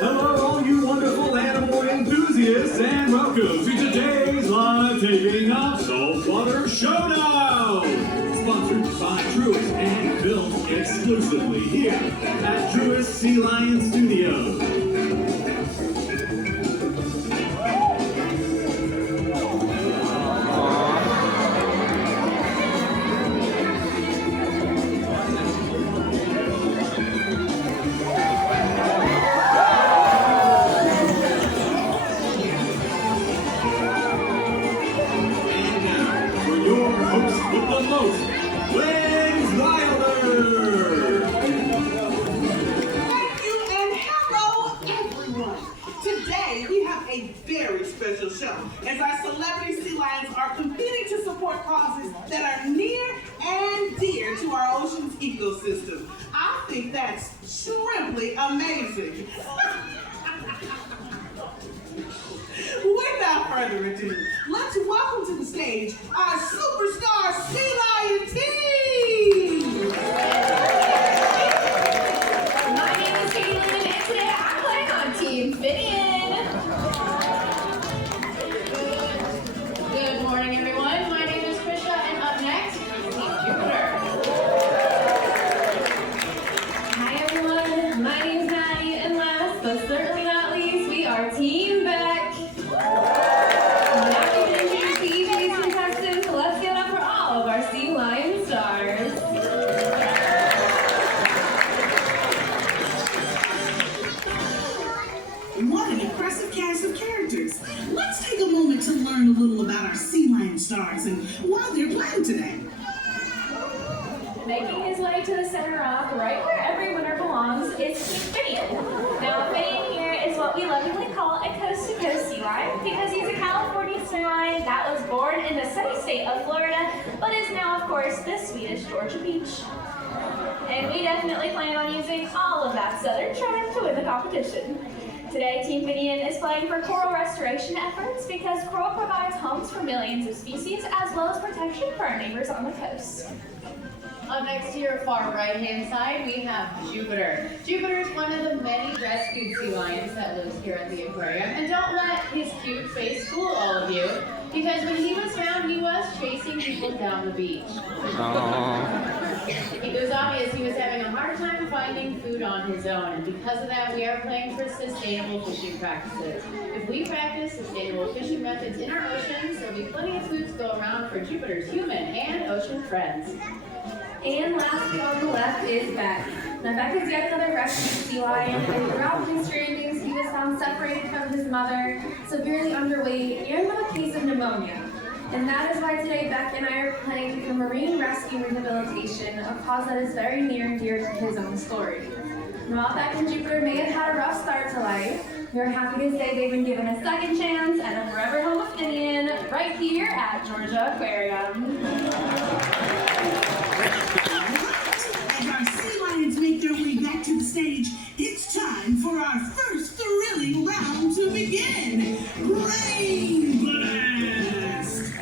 Hello, all you wonderful animal enthusiasts, and welcome to today's live taping of Saltwater Showdown! Sponsored by Truist and filmed exclusively here at Truist Sea Lion Studios. As our celebrity sea lions are competing to support causes that are near and dear to our ocean's ecosystem. I think that's shrimply amazing. Without further ado, let's welcome to the stage our superstar sea lion team. My name is Caitlin, and today I'm playing on Team Finian. Good morning, everyone. My name is Trisha, and up next, Team Jupiter. Hi, everyone. My name is Maddie, and last but certainly not least, we are Team Beck. Now we can introduce these contestants. Let's give it up for all of our Sea Lion stars. What an impressive cast of characters. Let's take a moment to learn a little about our sea lion stars and why they're playing today. Making his way to the center rock, right where every winner belongs, is Team Finian. Now, Finian here is what we lovingly call a coast-to-coast sea lion because he's a California sea lion that was born in the sunny state of Florida, but is now, of course, the Swedish Georgia Beach. And we definitely plan on using all of that southern charm to win the competition. Today, Team Finian is playing for coral restoration efforts because coral provides homes for millions of species as well as protection for our neighbors on the coast. Up next to your far right-hand side, we have Jupiter. Jupiter is one of the many rescued sea lions that lives here at the aquarium. And don't let his cute face fool all of you, because when he was found, he was chasing people down the beach. It was obvious he was having a hard time finding food on his own, and because of that, we are playing for sustainable fishing practices. If we practice sustainable fishing methods in our oceans, there'll be plenty of food to go around for Jupiter's human and ocean friends. And lastly on the left is Beck. Now Beck is yet another rescued sea lion, and throughout his journeys he was found separated from his mother, severely underweight, and with a case of pneumonia. And that is why today Beck and I are playing for marine rescue rehabilitation, a cause that is very near and dear to his own story. And while Beck and Jupiter may have had a rough start to life, we're happy to say they've been given a second chance and a forever home with Finian right here at Georgia Aquarium. As our sea lions make their way back to the stage, it's time for our first thrilling round to begin. Brain Blast!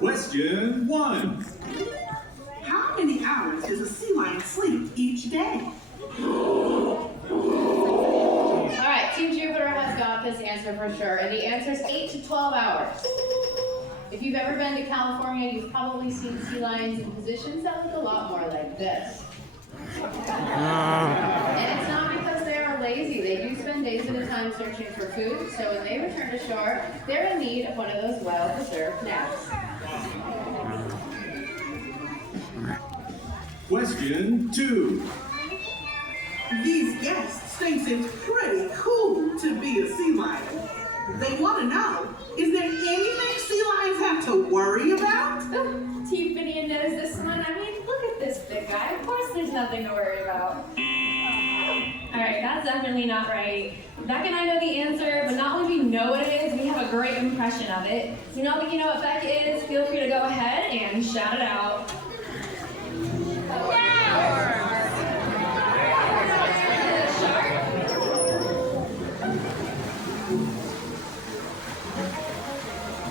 Question 1. How many hours does a sea lion sleep each day? All right, Team Jupiter has got this answer for sure, and the answer is 8 to 12 hours. If you've ever been to California, you've probably seen sea lions in positions that look a lot more like this. And it's not because they are lazy. They do spend days at a time searching for food, so when they return to shore, they're in need of one of those well-deserved naps. Question 2. These guests think it's pretty cool to be a sea lion. They want to know, is there anything sea lions have to worry about? Team Finian knows this one. I mean, look at this big guy. Of course there's nothing to worry about. Alright, that's definitely not right. Beck and I know the answer, but not only do we know what it is, we have a great impression of it. So now that you know what Beck is, feel free to go ahead and shout it out.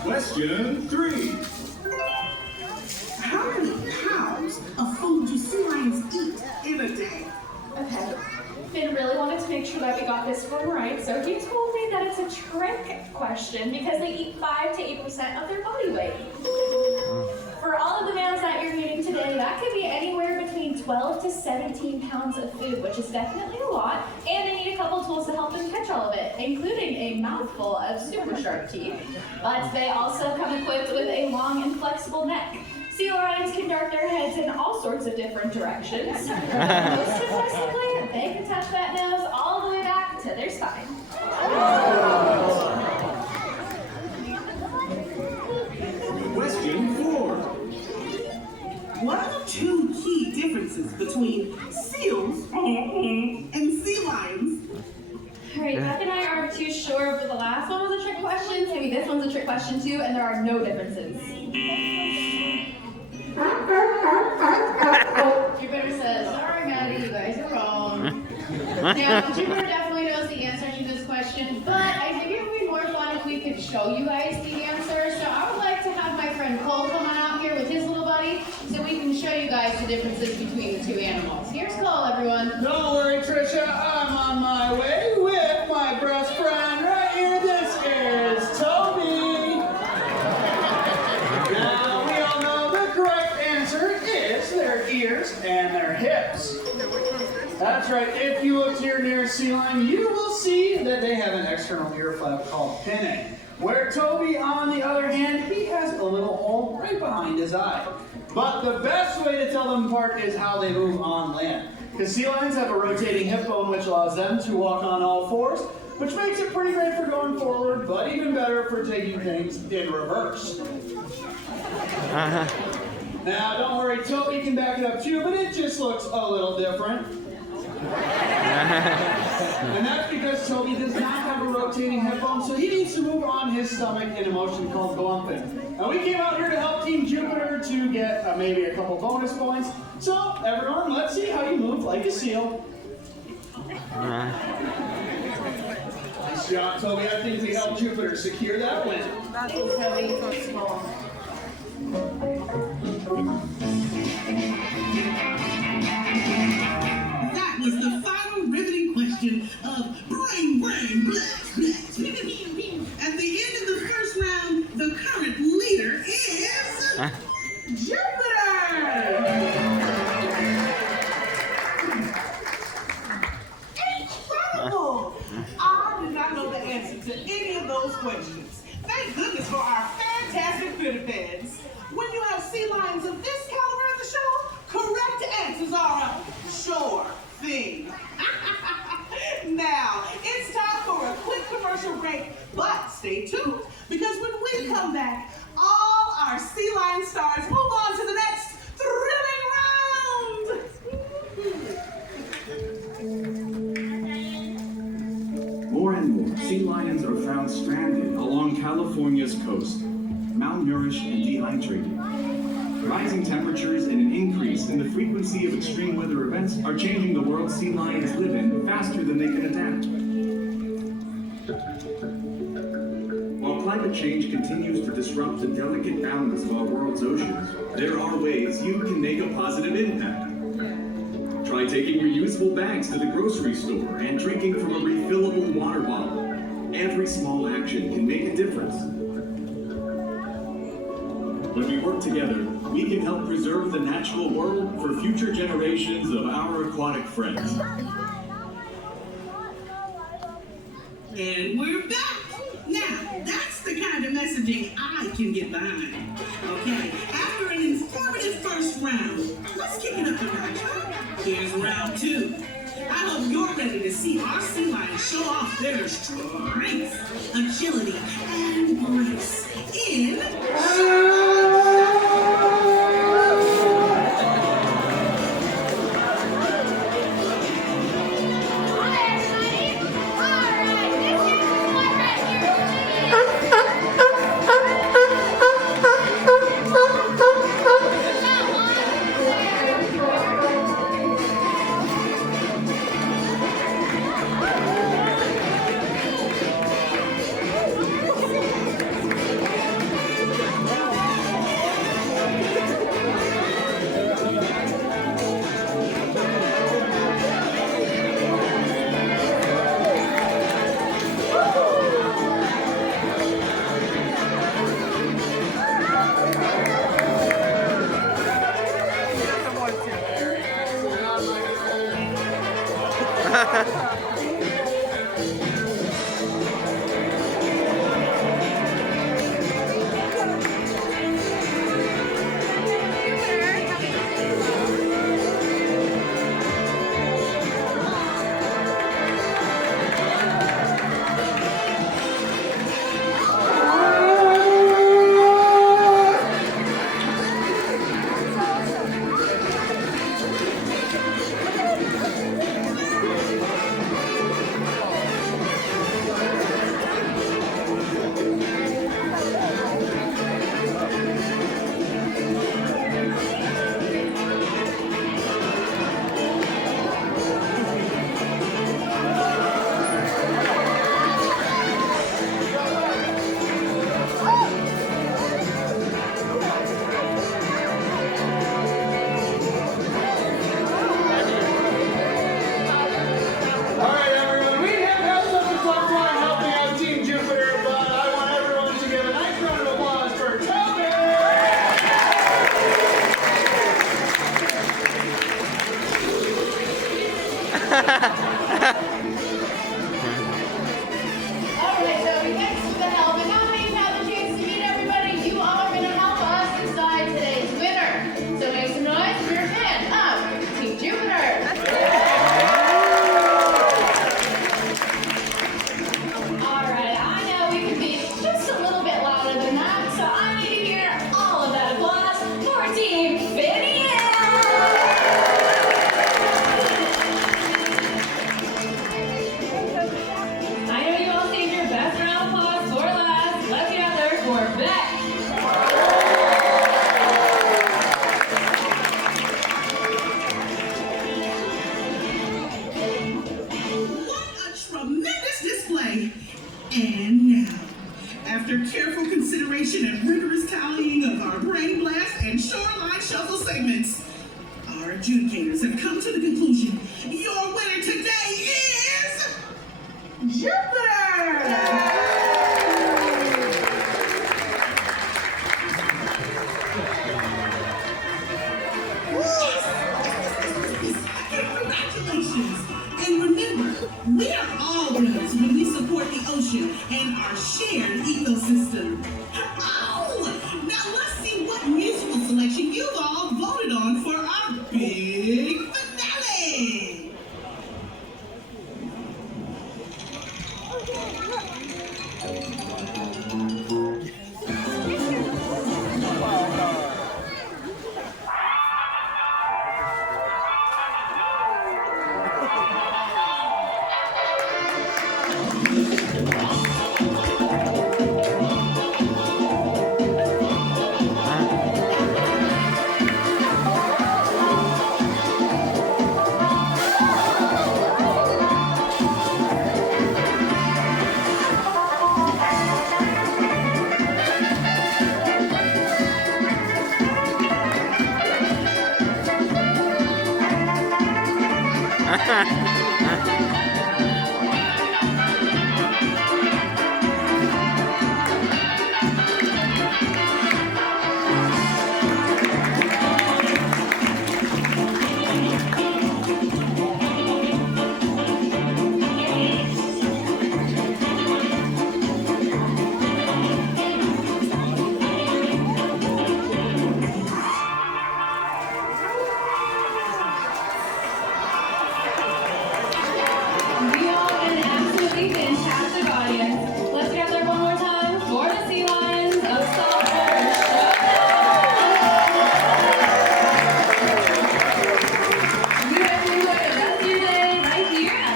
Question 3. trick question because they eat 5 to 8% of their body weight. For all of the males that you're meeting today, that could be anywhere between 12 to 17 pounds of food, which is definitely a lot, and they need a couple tools to help them catch all of it, including a mouthful of super sharp teeth, but they also come equipped with a long and flexible neck. Sea lions can dart their heads in all sorts of different directions. Most impressively, they can touch that nose all the way back to their spine. Question 4. What are the 2 key differences between seals and sea lions? Alright, Beth and I aren't too sure, but the last one was a trick question, maybe this one's a trick question too, and there are no differences. Jupiter says, sorry Maddie, you guys are wrong. Now, Jupiter definitely knows the answer to this question, but I think it would be more fun if we could show you guys the answer. So I would like to have my friend Cole come on out here with his little buddy so we can show you guys the differences between the 2 animals. Here's Cole, everyone. Don't worry, Trisha, I'm on my way with my best friend right here. This is Toby. Now, we all know the correct answer is their ears and their hips. That's right, if you look to your nearest sea lion, you will see that they have an external ear flap called pinnae. Where Toby, on the other hand, he has a little hole right behind his eye. But the best way to tell them apart is how they move on land. Because sea lions have a rotating hip bone which allows them to walk on all fours, which makes it pretty great for going forward, but even better for taking things in reverse. Now, don't worry, Toby can back it up too, but it just looks a little different. And that's because Toby does not have a rotating hip bone, so he needs to move on his stomach in a motion called glumping. Now we came out here to help Team Jupiter to get maybe a couple bonus points. So everyone, let's see how you move like a seal. Nice job, Toby. I think we helped Jupiter secure that win. Thanks, Toby. That was the final riveting question of brain, blast. At the end of the first round, the current leader is Jupiter! Incredible! I did not know the answer to any of those questions. Thank goodness for our fantastic pinnipeds. When you have sea lions of this caliber at the show, correct answers are a sure thing. Now, it's time for a quick commercial break, but stay tuned, because when we come back, all our sea lion stars move on to the next thrilling round. More and more sea lions are found stranded along California's coast, malnourished and dehydrated. Rising temperatures and an increase in the frequency of extreme weather events are changing the world sea lions live in faster than they can adapt. While climate change continues to disrupt the delicate balance of our world's oceans, there are ways you can make a positive impact. Try taking reusable bags to the grocery store and drinking from a refillable water bottle. Every small action can make a difference. When we work together, we can help preserve the natural world for future generations of our aquatic friends. And we're back. Now, that's the kind of messaging I can get behind. Okay, after an informative first round, let's kick it up a notch. Here's round 2. I hope you're ready to see our sea lions show off their strength, agility, and grace in adjudicators have come to the conclusion your winner today is Jupiter! Congratulations! And remember, we are all winners when we support the ocean and our shared ecosystem. Oh! Now let's see what musical selection you've all voted on for our big finale!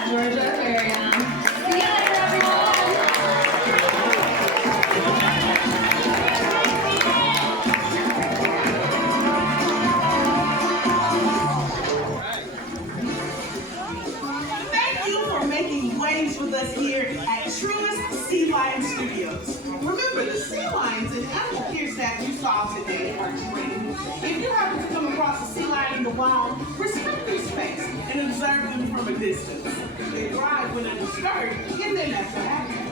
Georgia Aquarium. See you later, everyone. Thank you for making waves with us here at Truist Sea Lion Studios. Remember, the sea lions and animal care staff you saw today are trained. If you happen to come across a sea lion in the wild, respect their space and observe them from a distance. They thrive when undisturbed in their natural habitat.